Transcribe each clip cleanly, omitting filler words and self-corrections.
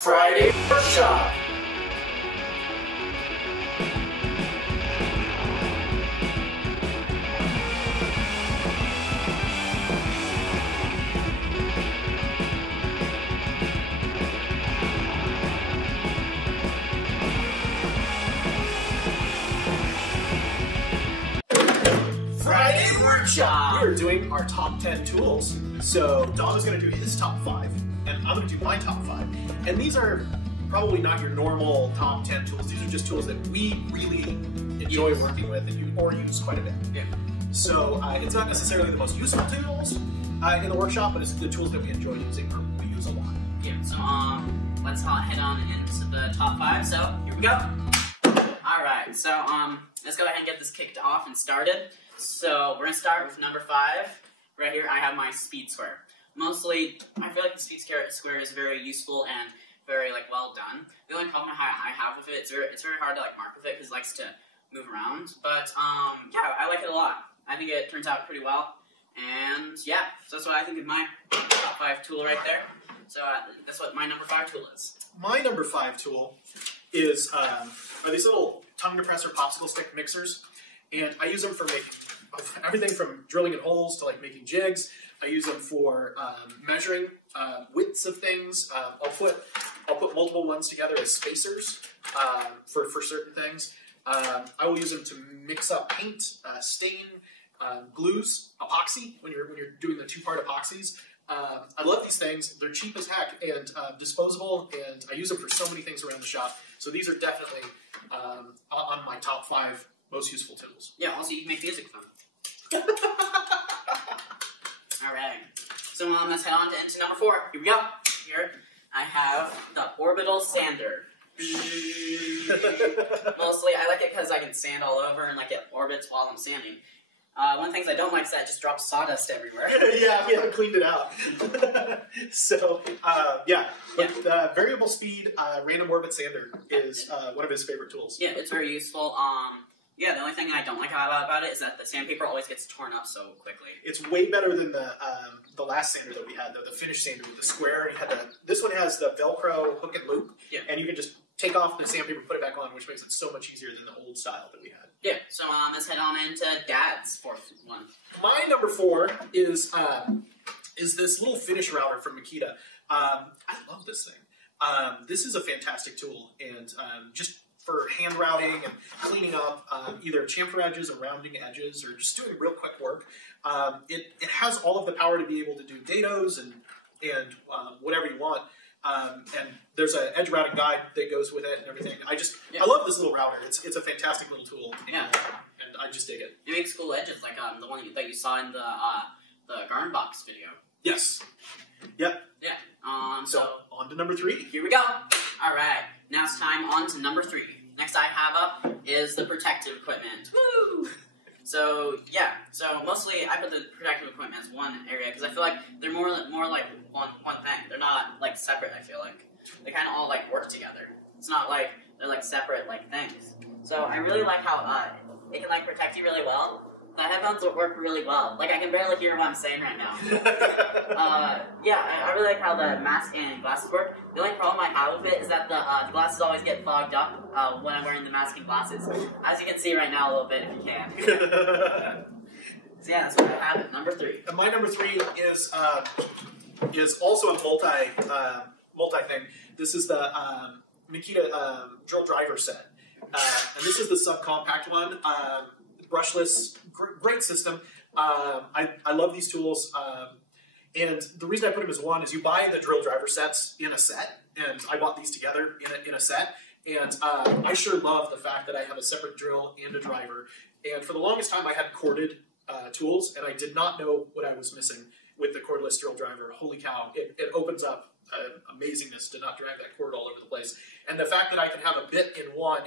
Friday Workshop. Friday Workshop. We're doing our top 10 tools. So Dom is going to do his top 5, and I'm going to do my top 5. And these are probably not your normal top 10 tools. These are just tools that we really enjoy working with and or use quite a bit. Yeah. So it's not necessarily the most useful tools in the workshop, but it's the tools that we enjoy using or we use a lot. Yeah, so let's head on into the top 5. So here we go. Alright, so let's go ahead and get this kicked off and started. So we're gonna start with number 5. Right here I have my speed square. Mostly, I feel like the speed square is very useful and very well done. The only problem I have with it, it's very hard to mark with it because it likes to move around. But yeah, I like it a lot. I think it turns out pretty well. And yeah, so that's what I think of my top 5 tool right there. So that's what my number 5 tool is. My number 5 tool is are these little tongue depressor popsicle stick mixers, and I use them for making everything from drilling in holes to making jigs. I use them for measuring widths of things. I'll put multiple ones together as spacers for certain things. I will use them to mix up paint, stain, glues, epoxy when you're doing the 2-part epoxies. I love these things. They're cheap as heck and disposable, and I use them for so many things around the shop. So these are definitely on my top 5 most useful tools. Yeah, also you can make music with them. Alright, so let's head on into number 4. Here we go. Here I have the orbital sander. Mostly I like it because I can sand all over and it orbits while I'm sanding. One of the things I don't like is that it just drops sawdust everywhere. Yeah, we haven't cleaned it out. So, yeah. But the variable speed random orbit sander is one of his favorite tools. Yeah, it's very useful. Yeah, the only thing I don't like about it is that the sandpaper always gets torn up so quickly. It's way better than the last sander that we had, though, the finish sander with the square. This one has the Velcro hook and loop, and you can just take off the sandpaper, put it back on, which makes it so much easier than the old style that we had. Yeah, so let's head on into Dad's 4th one. My number 4 is this little finish router from Makita. I love this thing. This is a fantastic tool, and just for hand routing and cleaning up either chamfer edges or rounding edges or just doing real quick work. It has all of the power to be able to do dados and whatever you want. And there's an edge routing guide that goes with it and everything. I love this little router. It's a fantastic little tool, and I just dig it. It makes cool edges, like the one that you saw in the Garden Box video. Yes. Yep. Yeah. So on to number 3. Here we go. All right. Now it's time on to number 3. Next I have up is the protective equipment. Woo! So yeah, so mostly I put the protective equipment as one area because I feel like they're more like one thing. They're not separate. I feel like they kind of all work together. It's not like they're separate things. So I really like how it can protect you really well. The headphones work really well. I can barely hear what I'm saying right now. Yeah, I really like how the mask and glasses work. The only problem I have with it is that the glasses always get fogged up when I'm wearing the mask and glasses. As you can see right now a little bit if you can. So yeah, that's what I have at number 3. And my number 3 is also a multi thing. This is the Makita drill driver set. And this is the subcompact one. Brushless, great system. I love these tools, and the reason I put them as one is you buy the drill driver sets in a set, and I bought these together in a set, and I sure love the fact that I have a separate drill and a driver, and for the longest time I had corded tools, and I did not know what I was missing with the cordless drill driver. Holy cow, it opens up amazingness to not drag that cord all over the place, and the fact that I can have a bit in one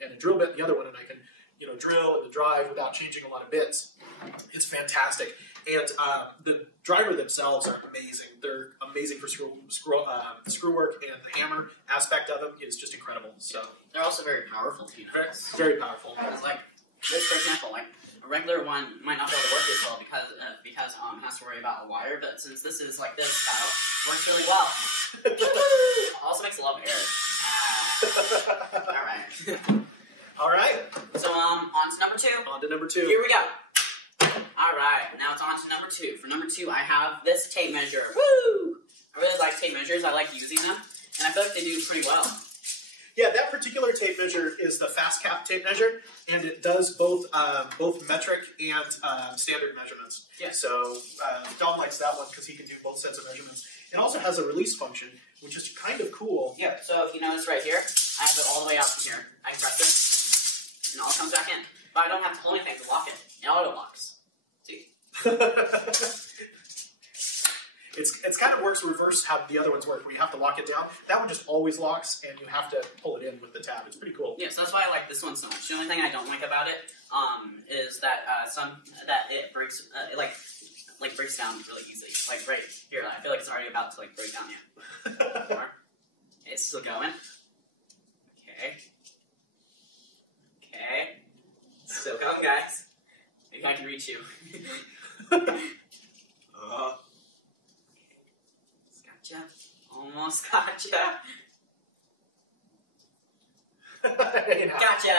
and a drill bit in the other one, and I can drill and the drive without changing a lot of bits. It's fantastic. And the driver themselves are amazing. They're amazing for screw work, and the hammer aspect of them is just incredible. So they're also very powerful. Very powerful. Because this, for example, a regular one might not be able to work as well because it has to worry about a wire. But since this is this style, it works really well. also makes a lot of errors. Alright. Alright. So, on to number 2. On to number 2. Here we go. Alright, now it's on to number 2. For number 2, I have this tape measure. Woo! I really like tape measures. I like using them. And I feel like they do pretty well. Yeah, that particular tape measure is the fast cap tape measure, and it does both metric and standard measurements. Yeah. So Dom likes that one because he can do both sets of measurements. It also has a release function, which is kind of cool. Yeah, so if you notice right here, I have it all the way out to here. I can press it, and it all comes back in. But I don't have to hold anything to lock it. It auto locks. See? It's kind of works reverse how the other ones work, where you have to lock it down. That one just always locks, and you have to pull it in with the tab. It's pretty cool. Yeah, so that's why I like this one so much. The only thing I don't like about it is that it breaks breaks down really easily. Like right here, I feel like it's already about to like break down. Yeah, it's still going. Okay, still going, guys. Maybe I can reach you. Gotcha. Almost gotcha. Gotcha.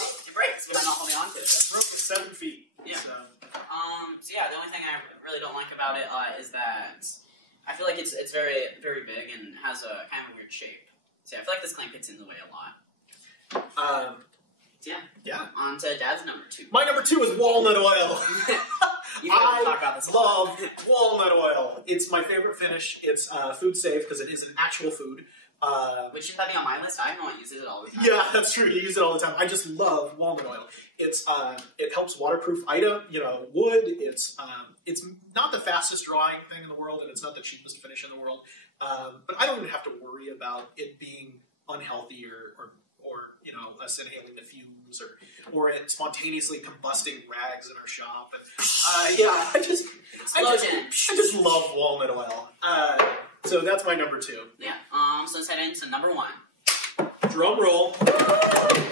It breaks, but I'm not holding on to it. It broke at 7 feet. Yeah. So Yeah, the only thing I really don't like about it is that I feel like it's very, very big and has a kind of a weird shape. So yeah, I feel like this clamp gets in the way a lot. Yeah. On to Dad's number 2. My number 2 is walnut oil. Talk about this. I love walnut oil. It's my favorite finish. It's food safe because it is an actual food. Which should that be on my list? I don't use it all the time. Yeah, that's true. You use it all the time. I just love walnut oil. It's it helps waterproof wood. It's not the fastest drying thing in the world, and it's not the cheapest finish in the world. But I don't even have to worry about it being unhealthy or us inhaling the fumes or it spontaneously combusting rags in our shop. And I just love walnut oil. So that's my number 2. Yeah. So let's head into number 1. Drum roll.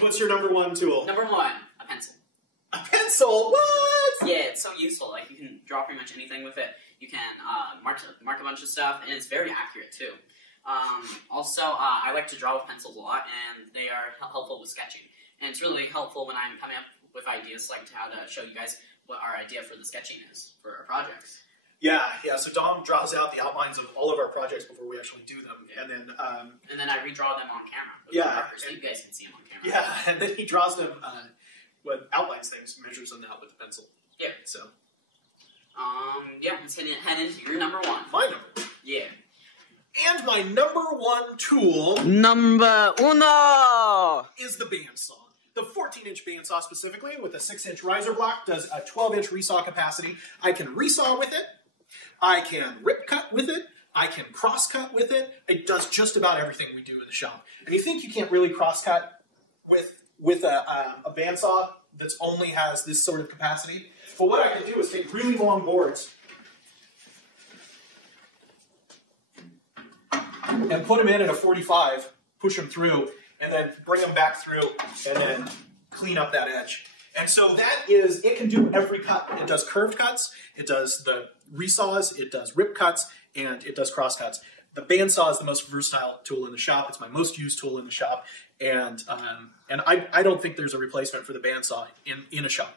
What's your number 1 tool? Number 1, a pencil. A pencil? What? Yeah, it's so useful. Like you can draw pretty much anything with it. You can mark a bunch of stuff, and it's very accurate too. Also, I like to draw with pencils a lot, and they are helpful with sketching. And it's really helpful when I'm coming up with ideas, like how to show you guys what our idea for the sketching is for our projects. Yeah. So Dom draws out the outlines of all of our projects before we actually do them, and then I redraw them on camera. With markers, so you guys can see them on camera. Yeah, and then he draws them outlines things, measures them out with the pencil. Yeah. So. Let's head into your number 1. My number 1. Yeah. And my number 1 tool. Number 1 is the bandsaw. The 14-inch bandsaw specifically, with a 6-inch riser block, does a 12-inch resaw capacity. I can resaw with it. I can rip cut with it. I can cross cut with it. It does just about everything we do in the shop. And you think you can't really cross cut with a bandsaw that only has this sort of capacity? But what I can do is take really long boards and put them in at a 45, push them through, and then bring them back through, and then clean up that edge. And so it can do every cut. It does curved cuts, it does the resaws, it does rip cuts, and it does cross cuts. The bandsaw is the most versatile tool in the shop. It's my most used tool in the shop, and I don't think there's a replacement for the bandsaw in a shop.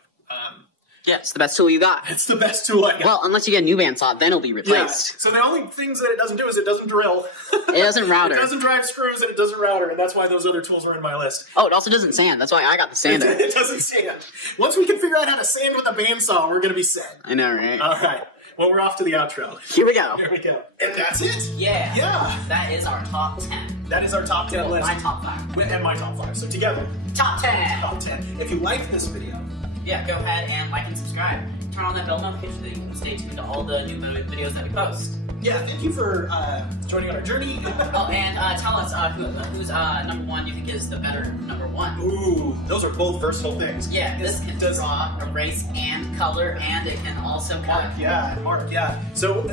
Yeah, it's the best tool you got. It's the best tool I got. Well, unless you get a new bandsaw, then it'll be replaced. Yeah. So the only things that it doesn't do is it doesn't drill. It doesn't router. It doesn't drive screws, and it doesn't router, and that's why those other tools are in my list. Oh, it also doesn't sand. That's why I got the sander. It doesn't sand. Once we can figure out how to sand with a bandsaw, we're going to be set. I know, right? All right. Well, we're off to the outro. Here we go. Here we go. And that's it. Yeah. Yeah. That is our top 10. That is our top 10 list. My top 5. And my top 5. So together. Top 10. Top 10. If you liked this video. Yeah, go ahead and like and subscribe. Turn on that bell notification so you can stay tuned to all the new videos that we post. Yeah, thank you for joining on our journey. Oh, and tell us who's number 1 you think is the better number 1. Ooh, those are both versatile things. Yeah, this can draw, erase, and color, and it can also cut. Mark, yeah. So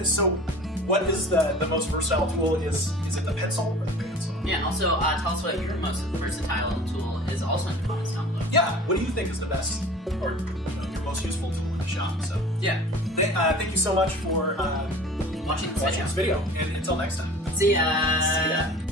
what is the most versatile tool? Is it the pencil or the bandsaw? Yeah, and also tell us what your most versatile tool is also in the comments down below. Yeah, what do you think is the best or your most useful tool in the shop? So yeah. Thank you so much for watching this video, and until next time. See ya. See ya.